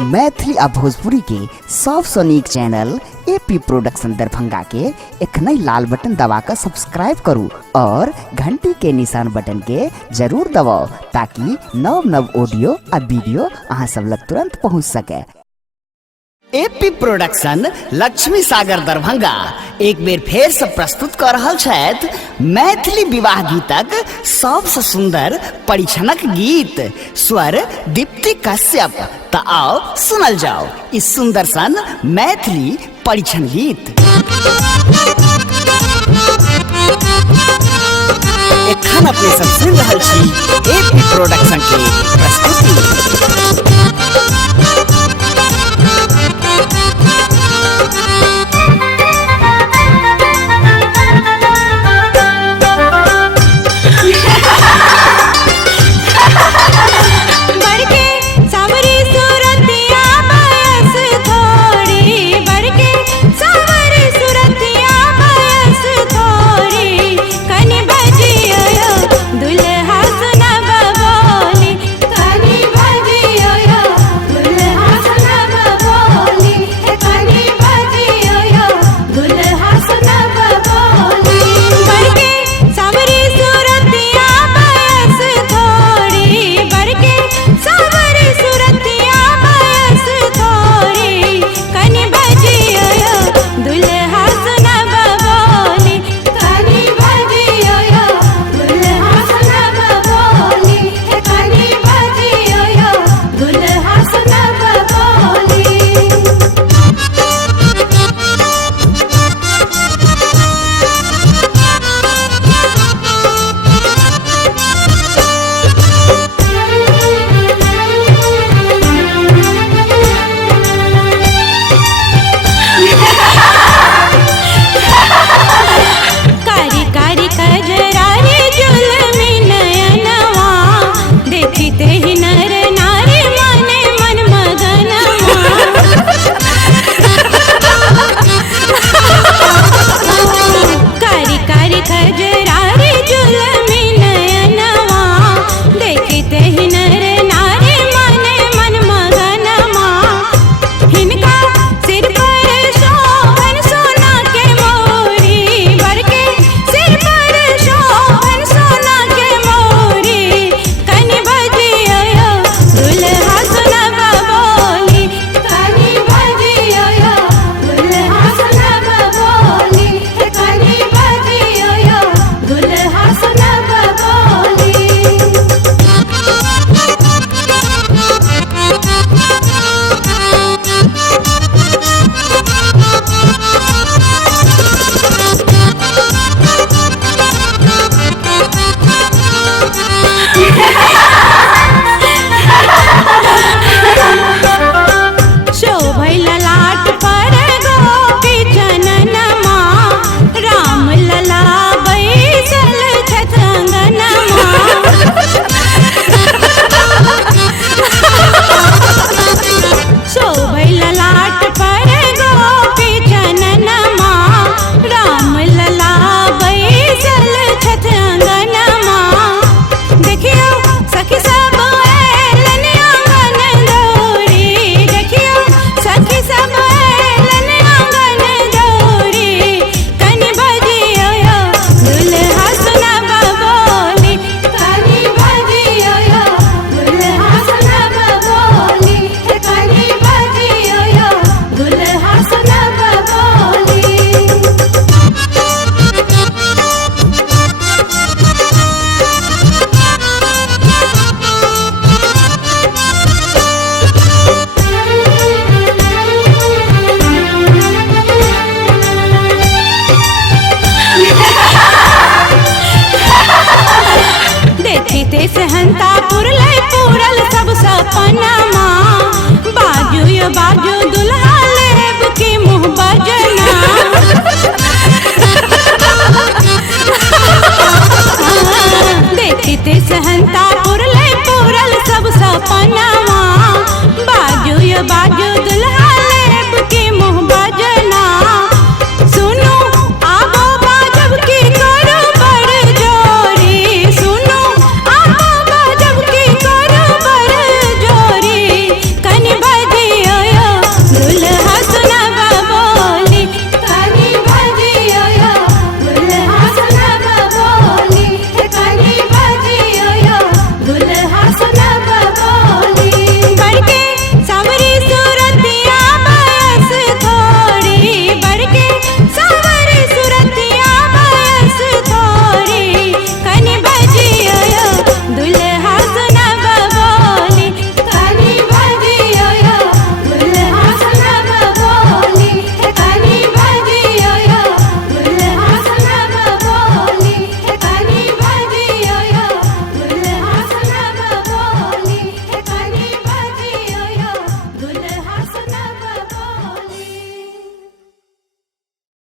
मैथिली आ भोजपुरी के सबसे नीक चैनल एपी प्रोडक्शन दरभंगा के एखनई लाल बटन दबाकर सब्सक्राइब करू और घंटी के निशान बटन के जरूर दबाओ ताकि नव नव ऑडियो आ वीडियो अहाँ सब लग तुरंत पहुंच सके। एपी प्रोडक्शन लक्ष्मी सागर दरभंगा एक बेर फेर से प्रस्तुत कर रहल छथि मैथिली विवाह गीतक सबसे सुंदर परीक्षणक गीत स्वर दीप्ति कश्यप। त आओ सुनल जाओ इस सुंदर सन मैथिली परीक्षण गीत। एखन अपने सब सुन रहल छी एपी प्रोडक्शन के प्रस्तुति।